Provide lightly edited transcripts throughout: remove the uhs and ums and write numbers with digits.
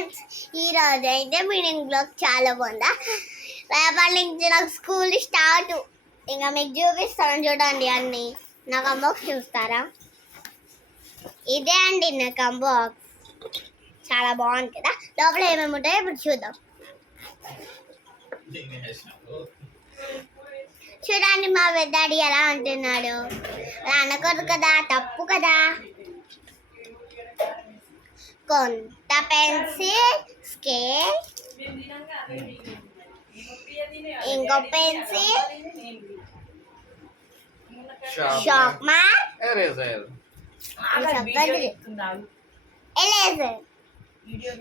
Friends, ఈరోజు అయితే meaning blog చాలా బాగుందా. రేపటి నుంచి నాకు స్కూల్ స్టార్ట్. ఇంకా మీకు చూపిస్తాను చూడండి అన్ని. నాకు అన్బాక్స్ చూస్తారా? ఇదే అండి నాకు అన్బాక్స్. చాలా బాగుంది కదా. లోపల ఏమేమి ఉంటాయో ఇప్పుడు చూద్దాం. చూడండి మా పెద్దాడి ఎలా అంటున్నాడు. అలా అనకూడదు కదా, తప్పు కదా. కొంత పెన్సిల్, స్కేల్, ఇంకో పెన్సిల్, షార్ప్ మార్క్, ఎరేజర్.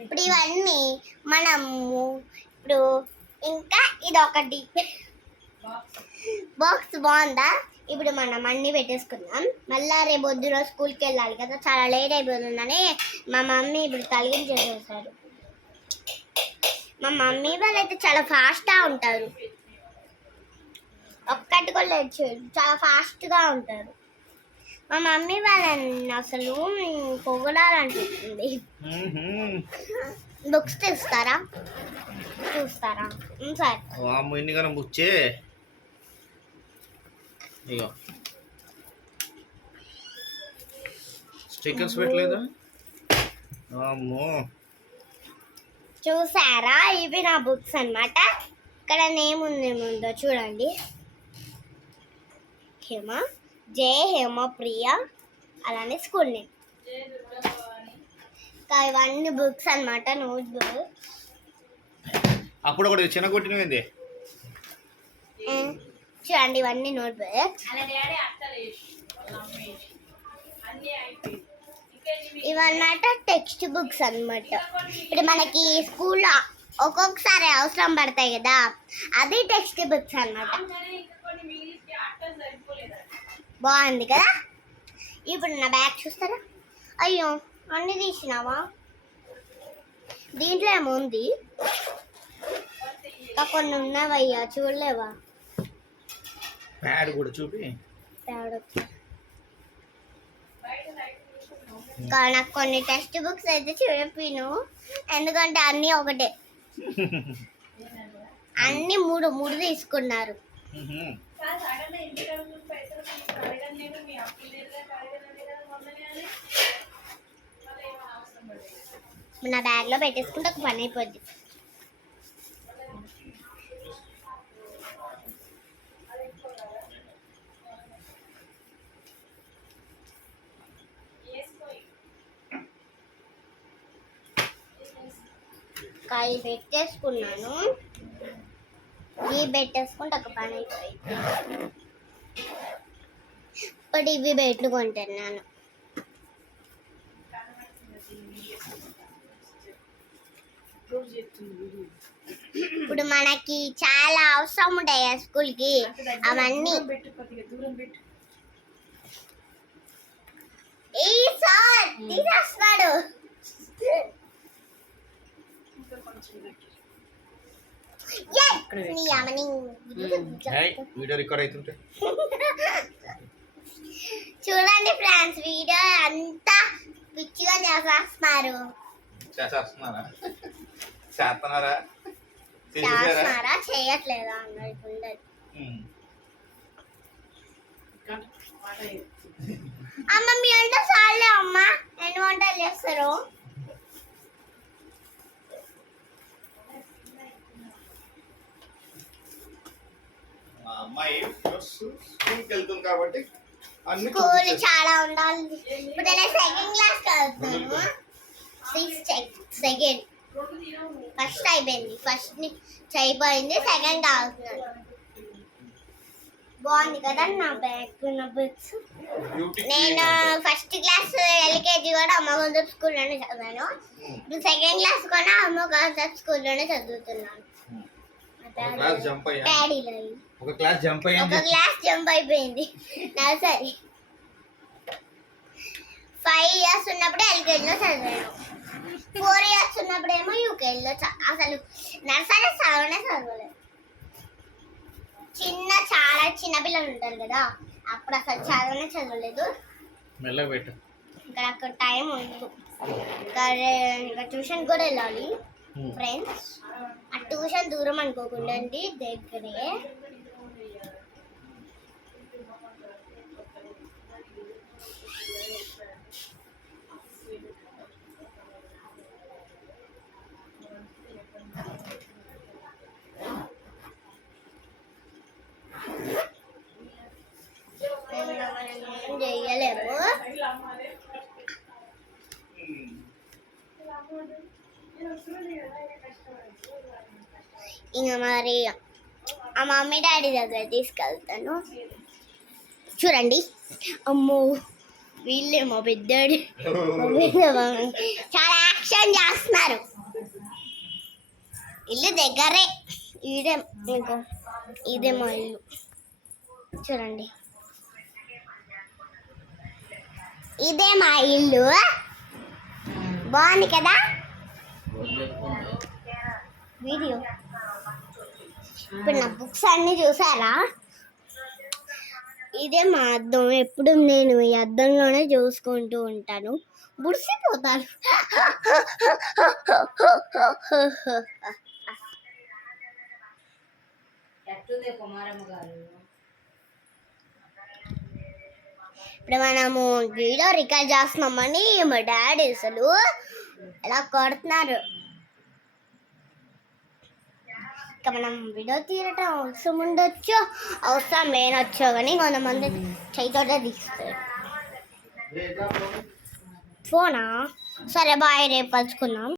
ఇప్పుడు ఇవన్నీ మనము ఇప్పుడు ఇంకా ఇది ఒకటి బాక్స్ బాగుందా. ఇప్పుడు మనం అన్నీ పెట్టేసుకుందాం. మళ్ళీ రేపు పొద్దున స్కూల్కి వెళ్ళాలి కదా, చాలా లేట్ అయిపోతుందని మా మమ్మీ ఇప్పుడు తొలగించేసేసారు. మా మమ్మీ వాళ్ళైతే చాలా ఫాస్ట్గా ఉంటారు. ఒక్కటి కూడా లేట్ చేయరు, చాలా ఫాస్ట్గా ఉంటారు. మా మమ్మీ వాళ్ళని అసలు పొగడాలనిపిస్తుంది. బుక్స్ చూస్తారా? సరే బుక్ చే. ఇగో స్టిక్కర్స్ పెట్టలేదా? అమ్మో, చూసారా? ఇవి నా బుక్స్ అన్నమాట. ఇక్కడ నేమ్ ఉందేముందో చూడండి. హేమ, జే హేమప్రియ, అలానే స్కూల్ నేమ్. ఇవన్నీ బుక్స్ అన్నమాట, నోట్ బుక్. అప్పుడు ఒకటి చిన్న కొట్టినది చూడండి, ఇవన్నీ నోట్ బుక్. ఇవన్నమాట టెక్స్ట్ బుక్స్ అన్నమాట. ఇప్పుడు మనకి స్కూల్లో ఒక్కొక్కసారి అవసరం పడతాయి కదా, అది టెక్స్ట్ బుక్స్ అన్నమాట. బాగుంది కదా. ఇప్పుడు నా బ్యాగ్ చూస్తారా? అయ్యో, అన్ని తీసినావా? దీంట్లో ఏముంది? కొన్ని ఉన్నావయ్యా, చూడలేవా? ప్యాడ్ కూడా చూపి. నాకు కొన్ని టెక్స్ట్ బుక్స్ అయితే చూపిను, ఎందుకంటే అన్నీ ఒకటే. అన్ని మూడు తీసుకున్నారు. నా బ్యాగ్ లో పెట్టేసుకుంటే ఒక పని అయిపోద్ది. కాయ పెట్టేసుకున్నాను. ఇవి పెట్టేసుకుంటే ఒక పని అయిపోయింది. ఇప్పుడు ఇవి పెట్టుకుంటున్నాను. ఇప్పుడు మనకి చాలా అవసరం ఉంటాయి స్కూల్కి అవన్నీ. సార్ తీసేస్తున్నాడు. వీడియో రికార్డ్ అవుతుంటే చూడండి ఫ్రెండ్స్, వీడియో అంతా పిచ్చిగా చేస్తున్నారా చేయట్లేదా అన్నట్టు. అమ్మ మీ అంటే చాలే అమ్మ, ఎన్ని వంటలు చేస్తారు? అమ్మాయి స్కూల్కి వెళ్తుంది కాబట్టి స్కూల్ చాలా ఉండాలి. ఇప్పుడు నేను సెకండ్ క్లాస్ చదువుతున్నాను. సెకండ్ ఫస్ట్ అయిపోయింది, అయిపోయింది, సెకండ్ చదువుతున్నాను. బాగుంది కదా నా బ్యాగ్, నా బుక్స్. నేను ఫస్ట్ క్లాస్ ఎల్కేజీ కూడా అమ్మ కాన్సెప్ట్ స్కూల్లోనే చదివాను. ఇప్పుడు సెకండ్ క్లాస్ కూడా అమ్మ కాన్సెప్ట్ స్కూల్లోనే చదువుతున్నాను. ఒక క్లాస్ జంప్ అయిపోయింది. నర్సరీ 5 years ఉన్నప్పుడు ఎల్కేజీలో చదివాను. 4 years ఉన్నప్పుడేమో యూకేజీలో. అసలు నర్సరీ చదవలేదు. చాలా చిన్న పిల్లలు ఉంటారు కదా, అప్పుడు అసలు చదవలేదు. మెల్లగా పెట్టు. ఇక్కడ టైం ఉంది. ఇంకా ట్యూషన్ కూడా వెళ్ళాలి ఫ్రెండ్స్. ఆ ట్యూషన్ దూరం అనుకోకుండా అండి, దగ్గరే. ఏం చెయ్యలేము. ఇంకా మరి ఆ మమ్మీ డాడీ దగ్గర తీసుకెళ్తాను. చూడండి, అమ్మో వీళ్ళేమో పెద్దాడు చాలా యాక్షన్ చేస్తున్నారు. ఇల్లు దగ్గరే, ఇదే మీకు ఇదే మా ఇల్లు. చూడండి, ఇదే మా ఇల్లు. బాగుంది కదా వీడియో. ఇప్పుడు నా బుక్స్ అన్నీ చూసారా? ఇదే మా అద్దం. ఎప్పుడు నేను ఈ అద్దంలోనే చూసుకుంటూ ఉంటాను, బుడిసిపోతాను. ఇప్పుడు మనము వీడియో రికార్డ్ చేస్తున్నామని మా డాడీ అసలు ఎలా కొడుతున్నారు. ఇంకా మనం వీడియో తీయటం అవసరం ఉండొచ్చు, అవసరం లేనొచ్చు, కానీ కొంతమంది చేయితోటే తీస్తారు. ఫోనా? సరే బాయ్, రేపు కలుసుకుందాం.